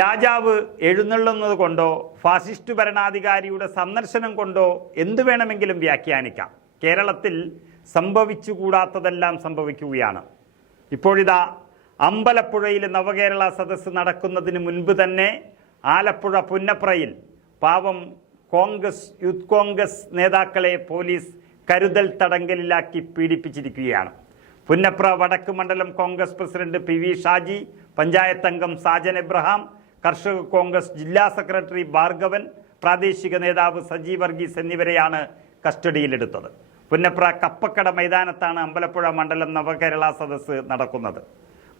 രാജാവ് എഴുന്നള്ളുന്നത് കൊണ്ടോ ഫാസിസ്റ്റ് ഭരണാധികാരിയുടെ സന്ദർശനം കൊണ്ടോ എന്തു വേണമെങ്കിലും വ്യാഖ്യാനിക്കാം. കേരളത്തിൽ സംഭവിച്ചുകൂടാത്തതെല്ലാം സംഭവിക്കുകയാണ്. ഇപ്പോഴിതാ അമ്പലപ്പുഴയിൽ നവകേരള സദസ്സ് നടക്കുന്നതിന് മുൻപ് തന്നെ ആലപ്പുഴ പുന്നപ്രയിൽ പാവം കോൺഗ്രസ് യൂത്ത് കോൺഗ്രസ് നേതാക്കളെ പോലീസ് കരുതൽ തടങ്കലിലാക്കി പീഡിപ്പിച്ചിരിക്കുകയാണ്. പുന്നപ്ര വടക്ക് മണ്ഡലം Congress president P V Shaji panchayat അംഗം സാജൻ എബ്രഹാം കർഷക കോൺഗ്രസ് ജില്ലാ സെക്രട്ടറി ഭാർഗവൻ പ്രാദേശിക നേതാവ് സജി വർഗീസ് എന്നിവരെയാണ് കസ്റ്റഡിയിലെടുത്തത്. പുന്നപ്ര കപ്പക്കട മൈതാനത്താണ് അമ്പലപ്പുഴ മണ്ഡലം നവകേരള സദസ്സ് നടക്കുന്നത്.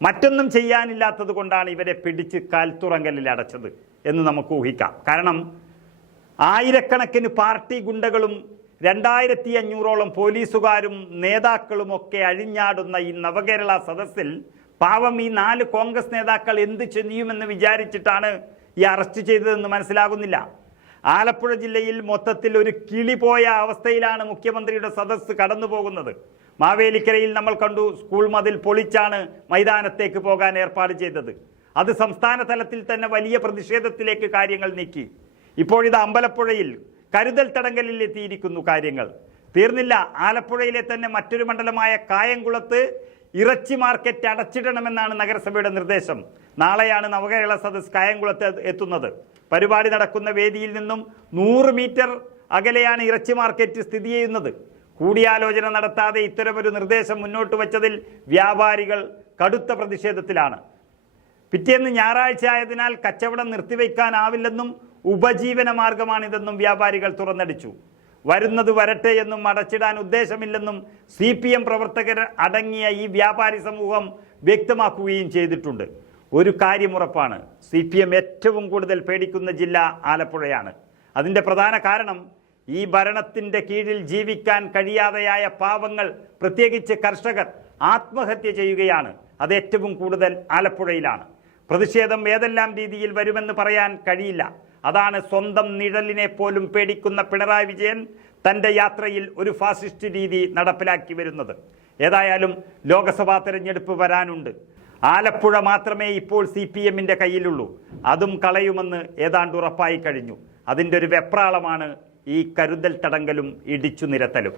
മറ്റൊന്നും ചെയ്യാനില്ലാത്തത് കൊണ്ടാണ് ഇവരെ പിടിച്ച് കാൽത്തുറങ്കലിൽ അടച്ചത് എന്ന് നമുക്ക് ഊഹിക്കാം. കാരണം ആയിരക്കണക്കിന് പാർട്ടി ഗുണ്ടകളും രണ്ടായിരത്തി അഞ്ഞൂറോളം പോലീസുകാരും നേതാക്കളും ഒക്കെ അഴിഞ്ഞാടുന്ന ഈ നവകേരള സദസ്സിൽ പാവം ഈ നാല് കോൺഗ്രസ് നേതാക്കൾ എന്ത് ചെയ്യുമെന്ന് വിചാരിച്ചിട്ടാണ് ഈ അറസ്റ്റ് ചെയ്തതെന്ന് മനസ്സിലാകുന്നില്ല. ആലപ്പുഴ ജില്ലയിൽ മൊത്തത്തിൽ ഒരു കിളി പോയ അവസ്ഥയിലാണ് മുഖ്യമന്ത്രിയുടെ സദസ്സ് കടന്നു പോകുന്നത് മാവേലിക്കരയിൽ നമ്മൾ കണ്ടു സ്കൂൾ മതിൽ പൊളിച്ചാണ് മൈതാനത്തേക്ക് പോകാൻ ഏർപ്പാട് ചെയ്തത്. അത് സംസ്ഥാന തലത്തിൽ തന്നെ വലിയ പ്രതിഷേധത്തിലേക്ക് കാര്യങ്ങൾ നീക്കി. ഇപ്പോഴിത് അമ്പലപ്പുഴയിൽ കരുതൽ തടങ്കലിൽ എത്തിയിരിക്കുന്നു കാര്യങ്ങൾ. തീർന്നില്ല ആലപ്പുഴയിലെ തന്നെ മറ്റൊരു മണ്ഡലമായ കായംകുളത്ത് ഇറച്ചി മാർക്കറ്റ് അടച്ചിടണമെന്നാണ് നഗരസഭയുടെ നിർദ്ദേശം. നാളെയാണ് നവകേരള സദസ് കായംകുളത്ത് എത്തുന്നത്. പരിപാടി നടക്കുന്ന വേദിയിൽ നിന്നും നൂറ് മീറ്റർ അകലെയാണ് ഇറച്ചി മാർക്കറ്റ് സ്ഥിതി ചെയ്യുന്നത്. കൂടിയാലോചന നടത്താതെ ഇത്തരമൊരു നിർദ്ദേശം മുന്നോട്ട് വച്ചതിൽ വ്യാപാരികൾ കടുത്ത പ്രതിഷേധത്തിലാണ്. പിറ്റേന്ന് ഞായറാഴ്ച ആയതിനാൽ കച്ചവടം നിർത്തിവെക്കാനാവില്ലെന്നും ഉപജീവന മാർഗമാണിതെന്നും വ്യാപാരികൾ തുറന്നടിച്ചു. വരുന്നത് വരട്ടെ എന്നും അടച്ചിടാൻ ഉദ്ദേശമില്ലെന്നും സി പി എം പ്രവർത്തകർ അടങ്ങിയ ഈ വ്യാപാരി സമൂഹം വ്യക്തമാക്കുകയും ചെയ്തിട്ടുണ്ട്. ഒരു കാര്യമുറപ്പാണ് സി പി എം ഏറ്റവും കൂടുതൽ പേടിക്കുന്ന ജില്ല ആലപ്പുഴയാണ്. അതിന്റെ പ്രധാന കാരണം ഈ ഭരണത്തിന്റെ കീഴിൽ ജീവിക്കാൻ കഴിയാതെയായ പാവങ്ങൾ പ്രത്യേകിച്ച് കർഷകർ ആത്മഹത്യ ചെയ്യുകയാണ്. അത് ഏറ്റവും കൂടുതൽ ആലപ്പുഴയിലാണ്. പ്രതിഷേധം ഏതെല്ലാം രീതിയിൽ വരുമെന്ന് പറയാൻ കഴിയില്ല. അതാണ് സ്വന്തം നിഴലിനെ പോലും പേടിക്കുന്ന പിണറായി വിജയൻ തന്റെ യാത്രയിൽ ഒരു ഫാസിസ്റ്റ് രീതി നടപ്പിലാക്കി വരുന്നത്. ഏതായാലും ലോക്സഭാ തെരഞ്ഞെടുപ്പ് വരാനുണ്ട്. ആലപ്പുഴ മാത്രമേ ഇപ്പോൾ സി പി എമ്മിന്റെ കയ്യിലുള്ളൂ. അതും കളയുമെന്ന് ഏതാണ്ട് ഉറപ്പായി കഴിഞ്ഞു. അതിന്റെ ഒരു വെപ്രാളമാണ് ഈ കരുതൽ തടങ്കലും ഇടിച്ചു നിരത്തലും.